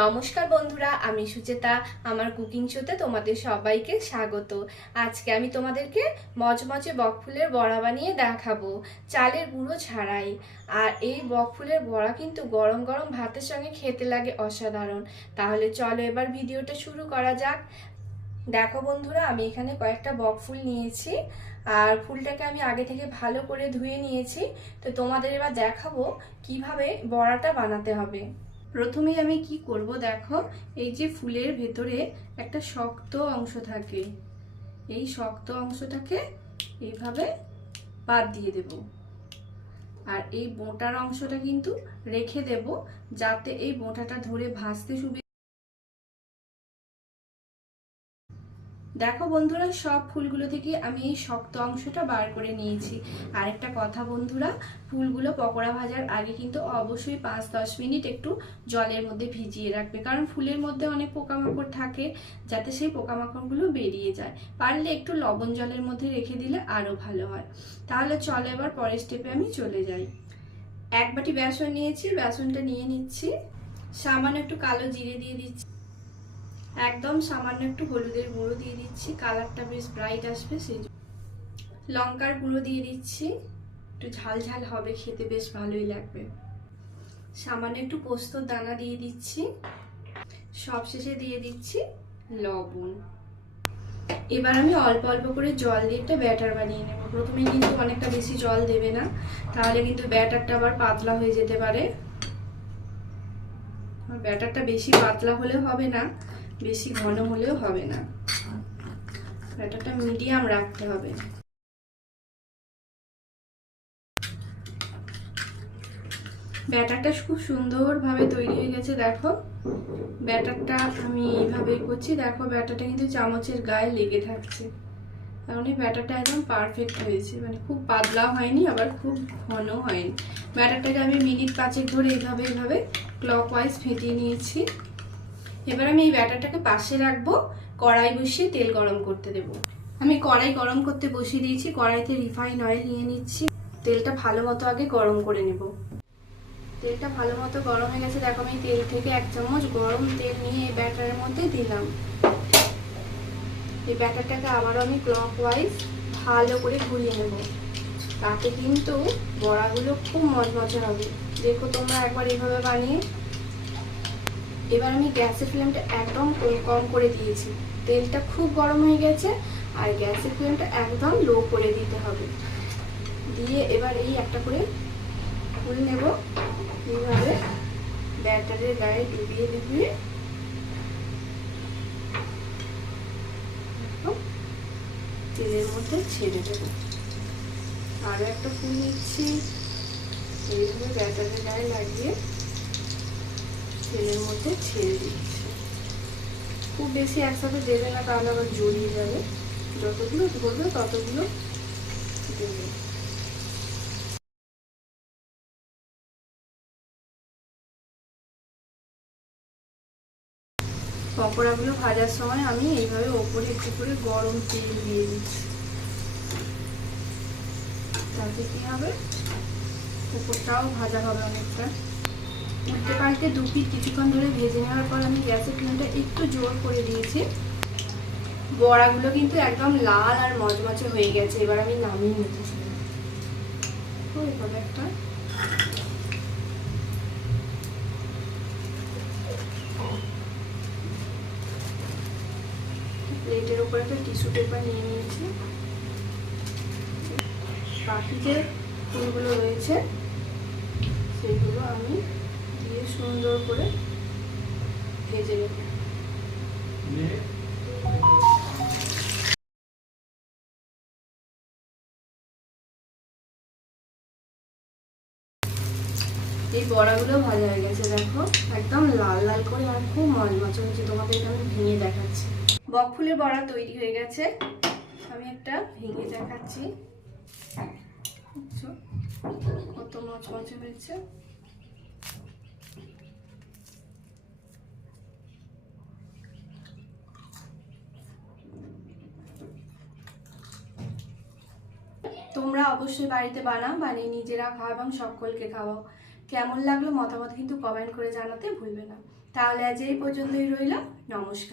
নমস্কার বন্ধুরা, আমি সুচেতা, আমার কুকিং শোতে তোমাদের সবাইকে স্বাগত। আজকে আমি তোমাদেরকে মচমচে বকফুলের বড়া বানিয়ে দেখাবো, চালের গুঁড়ো ছাড়াই। আর এই বকফুলের বড়া কিন্তু গরম গরম ভাতের সঙ্গে খেতে লাগে অসাধারণ। তাহলে চলো এবার ভিডিওটা শুরু করা যাক। দেখো বন্ধুরা, আমি এখানে কয়েকটা বকফুল নিয়েছি, আর ফুলটাকে আমি আগে থেকে ভালো করে ধুয়ে নিয়েছি। তো তোমাদের এবার দেখাবো কীভাবে বড়াটা বানাতে হবে। প্রথমেই আমি কি করব দেখো, এই যে ফুলের ভেতরে একটা শক্ত অংশ থাকে, এই শক্ত অংশটাকে এইভাবে বাদ দিয়ে দেব। আর এই বোঁটার অংশটা কিন্তু রেখে দেব, যাতে এই বোঁটাটা ধরে ভাসতে সুবিধা দেখো বন্ধুরা, সব ফুলগুলো থেকে আমি এই শক্ত অংশটা বার করে নিয়েছি। আরেকটা কথা বন্ধুরা, ফুলগুলো পকোড়া ভাজার আগে কিন্তু অবশ্যই পাঁচ দশ মিনিট একটু জলের মধ্যে ভিজিয়ে রাখবে। কারণ ফুলের মধ্যে অনেক পোকামাকড় থাকে, যাতে সেই পোকামাকড়গুলো বেরিয়ে যায়। পারলে একটু লবণ জলের মধ্যে রেখে দিলে আরও ভালো হয়। তাহলে চলো এবার পরের স্টেপে আমি চলে যাই। এক বাটি বেসন নিয়েছি, বেসনটা নিয়ে নিচ্ছি। সামান্য একটু কালো জিরে দিয়ে দিচ্ছি। একদম সামান্য একটু হলুদের গুঁড়ো দিয়ে দিচ্ছি, কালারটা বেশ ব্রাইট আসবে সেই। লঙ্কার গুঁড়ো দিয়ে দিচ্ছি, একটু ঝাল ঝাল হবে, খেতে বেশ ভালোই লাগবে। সামান্য একটু পোস্তর দানা দিয়ে দিচ্ছি, সব শেষে দিয়ে দিচ্ছি লবণ। এবার আমি অল্প অল্প করে জল দিয়ে একটা ব্যাটার বানিয়ে নেব। প্রথমে কিন্তু অনেকটা বেশি জল দেবে না, তাহলে কিন্তু ব্যাটারটা আবার পাতলা হয়ে যেতে পারে। ব্যাটারটা বেশি পাতলা হলেও হবে না বেশি ঘন হলেও হবে না। ব্যাটারটা মিডিয়াম রাখতে হবে। ব্যাটারটা খুব সুন্দরভাবে তৈরি হয়ে গেছে, দেখো। ব্যাটারটা আমি এইভাবে করছি। দেখো, ব্যাটারটা কিন্তু চামচের গায়ে লেগে থাকছে। কারণ এই ব্যাটারটা একদম পারফেক্ট হয়েছে। মানে খুব পাতলাও হয়নি, আবার খুব ঘন হয়নি। ব্যাটারটাকে আমি মিনিট পাঁচেক ধরে এইভাবে এইভাবে ক্লক ওয়াইজ ফেটিয়ে নিয়েছি। এবার আমি এই ব্যাটারটাকে পাশে রাখব, কড়াই বসিয়ে তেল গরম করতে দেব। আমি কড়াই গরম করতে বসিয়ে দিয়েছি, কড়াইতে রিফাইন অয়েল নিয়ে নিচ্ছি। তেলটা ভালো মতো আগে গরম করে নেব। তেলটা ভালো মতো গরম হয়ে গেছে, দেখো আমি তেল থেকে এক চামচ গরম তেল নিয়ে এই ব্যাটারের মধ্যে দিলাম। এই ব্যাটারটাকে আবারও আমি ক্লক ওয়াইজ ভালো করে ঘুরিয়ে নেব। তাতে কিন্তু বড়াগুলো খুব মজমজে হবে। দেখো তোমরা একবার এভাবে বানিয়ে এবার আমি গ্যাসের ফ্লেমটা একদম কম করে দিয়েছি। তেলটা খুব গরম হয়ে গেছে, আর গ্যাসের ফ্লেমটা একদম লো করে দিতে হবে। দিয়ে এবার এই একটা করে ফুল নেব। এইভাবে ব্যাটারের গায়ে ডুবিয়ে ডুবিয়ে তেলের মধ্যে ছেড়ে দেবো। আরও একটা ফুল নিচ্ছি। এইভাবে ব্যাটারের গায়ে লাগিয়ে তেলের মধ্যে ছেড়ে দিচ্ছি। খুব বেশি একসাথে দেবে না, তাহলে আবার জড়িয়ে যাবে। যতগুলো ধরবে ততগুলো দেবে। পকোড়াগুলো ভাজার সময় আমি এইভাবে ওপরে একটু করে গরম তেল দিয়ে দিচ্ছি। তাতে কি হবে? উপরটাও ভাজা হবে অনেকটা। উল্টে পাল্টে দু পিট কিছুক্ষণ ধরে ভেজে নেওয়ার পর আমি গ্যাসের ফ্লেমটা একটু জোর করে দিয়েছি। বড়াগুলো কিন্তু একদম লাল আর মচমচে হয়ে গেছে, এবার আমি নামিয়ে নিতেছি একটা। প্লেটের উপর একটা টিস্যু পেপার নিয়ে নিয়েছি। বাকি যে ফুলগুলো রয়েছে, সেগুলো আমি দিয়ে সুন্দর করে ভেজে নেব এই বড়াগুলো ভাজা হয়ে গেছে, দেখো। একদম লাল লাল করে আর খুব মজমচে হচ্ছে তোমাদেরকে আমি ভেঙে দেখাচ্ছি। বকফুলের বড়া তৈরি হয়ে গেছে। আমি একটা ভেঙে দেখাচ্ছি। কত মচমচে হয়েছে। তোমরা অবশ্যই বাড়িতে বানাও, বানিয়ে নিজেরা খাও এবং সকলকে খাওয়াও। কেমন লাগল মতামত কিন্তু কমেন্ট করে জানাতে ভুলবে না। তাহলে আজ এই পর্যন্তই রইল। নমস্কার।